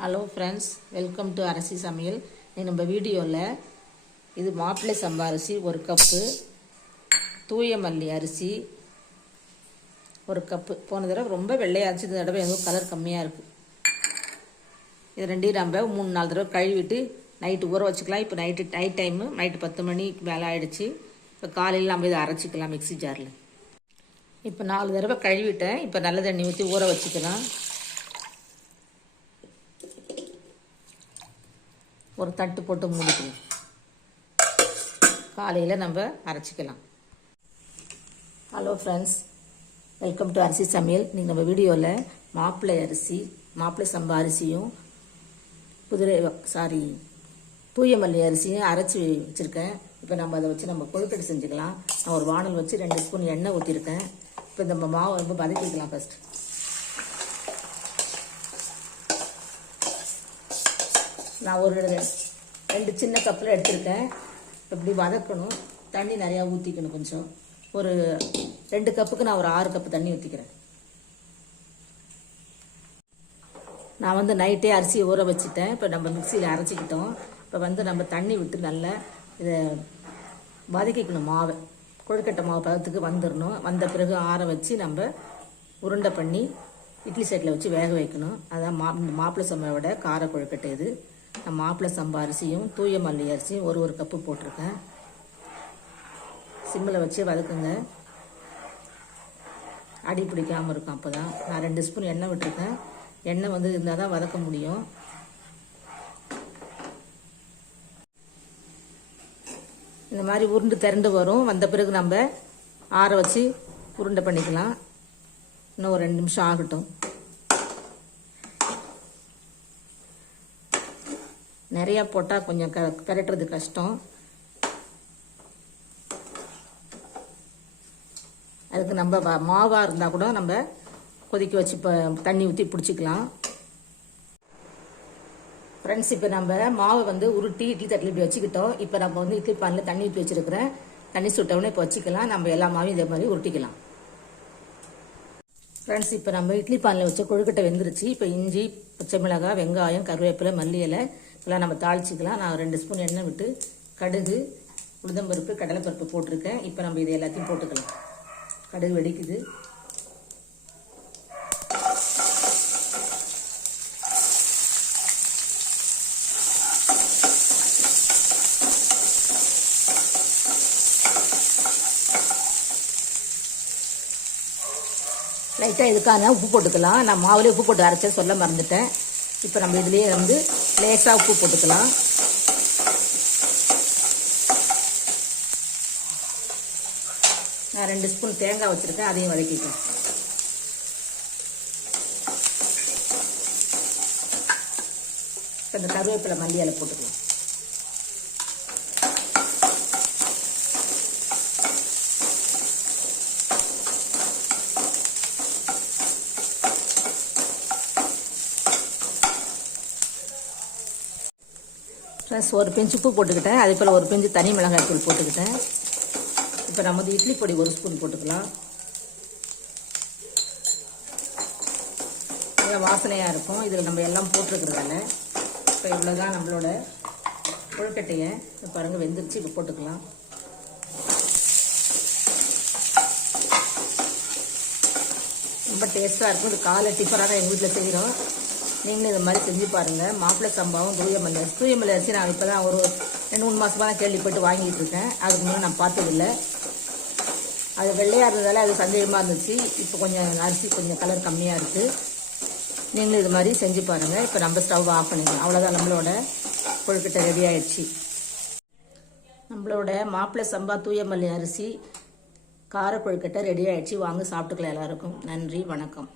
Hello friends welcome to Arasi Samayal இன்னைக்கு நம்ம வீடியோவில் இது மாப்பிள்ளை சம்பா அரிசி ஒரு கப்பு தூய மல்லி அரிசி ஒரு கப்பு போன தடவை ரொம்ப வெள்ளையாச்சு இந்த தடவை எதுவும் கலர் கம்மியாக இருக்குது இது ரெண்டையும் நம்ம மூணு நாலு தடவை கழுவிட்டு நைட்டு ஊற வச்சுக்கலாம். இப்போ நைட்டு நைட் டைமு நைட்டு பத்து மணிக்கு மேலே ஆகிடுச்சு இப்போ காலையில் நம்ம இதை அரைச்சிக்கலாம் மிக்ஸி ஜாரில். இப்போ நாலு தடவை கழுவிட்டேன். இப்போ நல்ல தண்ணி ஊற்றி ஊற வச்சுக்கலாம். ஒரு தட்டு போட்டு மூடிக்கணும். காலையில் நம்ம அரைச்சிக்கலாம். ஹலோ ஃப்ரெண்ட்ஸ் வெல்கம் டு அரிசி சமையல். நீங்கள் நம்ம வீடியோவில் மாப்பிள்ளை அரிசி மாப்பிள்ளை சம்பா அரிசியும் குதிரை சாரி தூயமல்லி அரிசியும் அரைச்சி வச்சுருக்கேன். இப்போ நம்ம அதை வச்சு நம்ம கொழுக்கட்டு செஞ்சுக்கலாம். நான் ஒரு வானல் வச்சு ரெண்டு ஸ்பூன் எண்ணெய் ஊற்றிருக்கேன் இப்போ இந்த மாவை ரொம்ப வதக்கிக்கலாம் ஃபஸ்ட்டு நான் ஒரு ரெண்டு சின்ன கப்பில் எடுத்திருக்கேன். இப்படி வதக்கணும். தண்ணி நிறையா ஊற்றிக்கணும் கொஞ்சம். ஒரு ரெண்டு கப்புக்கு நான் ஒரு ஆறு கப்பு தண்ணி ஊற்றிக்கிறேன் நான் வந்து நைட்டே அரிசியை ஊற வச்சுட்டேன். இப்போ நம்ம மிக்சியில் அரைச்சிக்கிட்டோம். இப்போ வந்து நம்ம தண்ணி விட்டு நல்லா இதை வதக்கிக்கணும் மாவை. கொழுக்கட்டை மாவு பதத்துக்கு வந்துடணும் வந்த பிறகு ஆற வச்சு நம்ம உருண்டை பண்ணி இட்லி செட்டில் வச்சு வேக வைக்கணும். அதான் மா மாப்பிள்ளை சம்பாவோட கார கொழுக்கட்டை இது. நான் மாப்பிள்ளை சம்பா அரிசியும் தூய மல்லி அரிசியும் ஒரு ஒரு கப்பு போட்டிருக்கேன். சிம்மில் வச்சு வதக்குங்க. அடி பிடிக்காமல் இருக்கும் அப்போ தான் நான் ரெண்டு ஸ்பூன் எண்ணெய் விட்டுருக்கேன். எண்ணெய் வந்து இருந்தால் தான் வதக்க முடியும். இந்த மாதிரி உருண்டு திரண்டு வரும். வந்த பிறகு நம்ம ஆற வச்சு உருண்டை பண்ணிக்கலாம். இன்னும் ஒரு ரெண்டு நிமிஷம் ஆகட்டும். நிறையா போட்டால் கொஞ்சம் க பெரட்டுறது கஷ்டம். அதுக்கு நம்ம வ- இருந்தால் கூட நம்ம கொதிக்க வச்சு இப்போ தண்ணி ஊற்றி பிடிச்சிக்கலாம். ஃப்ரெண்ட்ஸ் இப்போ நம்ம மாவை வந்து உருட்டி இட்லி தட்டில் இப்படி வச்சுக்கிட்டோம். இப்போ நம்ம வந்து இட்லி பானில் தண்ணி ஊற்றி வச்சுருக்கிறேன். தண்ணி சுட்டவுடனே இப்போ வச்சுக்கலாம். நம்ம எல்லா மாவையும் இதே மாதிரி உருட்டிக்கலாம். ஃப்ரெண்ட்ஸ் இப்போ நம்ம இட்லி பானில் வச்ச கொழுக்கட்டை வெந்துருச்சு. இப்போ இஞ்சி பச்சை மிளகாய் வெங்காயம் கருவேப்பிலை மல்லி இலை இதெல்லாம் நம்ம தாளிச்சிக்கலாம். நான் ரெண்டு ஸ்பூன் எண்ணெய் விட்டு கடுகு உளுந்தம்பருப்பு கடலைப்பருப்பு போட்டிருக்கேன். இப்போ நம்ம இது எல்லாத்தையும் போட்டுக்கலாம். கடுகு வெடிக்குது. லைட்டாக இதுக்கான உப்பு போட்டுக்கலாம். நான் மாவுலேயே உப்பு போட்டு அரைச்சேன் சொல்ல மறந்துட்டேன். இப்போ நம்ம இதுலேயே வந்து லேசாக உப்பு போட்டுக்கலாம். நான் ரெண்டு ஸ்பூன் தேங்காய் வச்சுருக்கேன் அதையும் வதக்கிக்கலாம். இப்போ இந்த கருவேப்பிலை மல்லி இலை போட்டுக்கலாம். ப்ளஸ் ஒரு பிஞ்சு உப்பு போட்டுக்கிட்டேன். அதே போல் ஒரு பிஞ்சு தனி மிளகாய் தூள் போட்டுக்கிட்டேன். இப்போ நம்ம வந்து இட்லி பொடி ஒரு ஸ்பூன் போட்டுக்கலாம். நல்லா வாசனையாக இருக்கும். இதில் நம்ம எல்லாம் போட்டிருக்கிறதால. இப்போ இவ்வளோ தான் நம்மளோட கொழுக்கட்டையை இப்போ பாருங்கள் வெந்துருச்சு. இப்போ போட்டுக்கலாம். ரொம்ப டேஸ்ட்டாக இருக்கும். இது காலை டிஃபராக தான் எங்கள் வீட்டில் செய்கிறோம் நீங்களும் இது மாதிரி செஞ்சு பாருங்கள் மாப்பிள்ளை சம்பாவும் தூயமல்லி அரிசி தூயமல்லி அரிசி நான் இப்போ தான் ஒரு ரெண்டு மூணு மாதமாக தான் கேள்விப்பட்டு வாங்கிட்டு இருக்கேன். அதுக்கு முன்னே நான் பார்த்ததில்லை. அது வெள்ளையாக இருந்ததால அது சந்தேகமாக இருந்துச்சு. இப்போ கொஞ்சம் அரிசி கொஞ்சம் கலர் கம்மியாக இருக்குது நீங்களும் இது மாதிரி செஞ்சு பாருங்கள் இப்போ நம்ம ஸ்டவ் ஆஃப் பண்ணிக்கலாம் அவ்வளோதான் நம்மளோட கொழுக்கட்டை ரெடி ஆயிடுச்சு. நம்மளோட மாப்பிள்ளை சம்பா தூயமல்லி அரிசி கார கொழுக்கட்டை ரெடி ஆயிடுச்சு. வாங்க சாப்பிட்டுக்கலாம் எல்லாருக்கும். நன்றி வணக்கம்.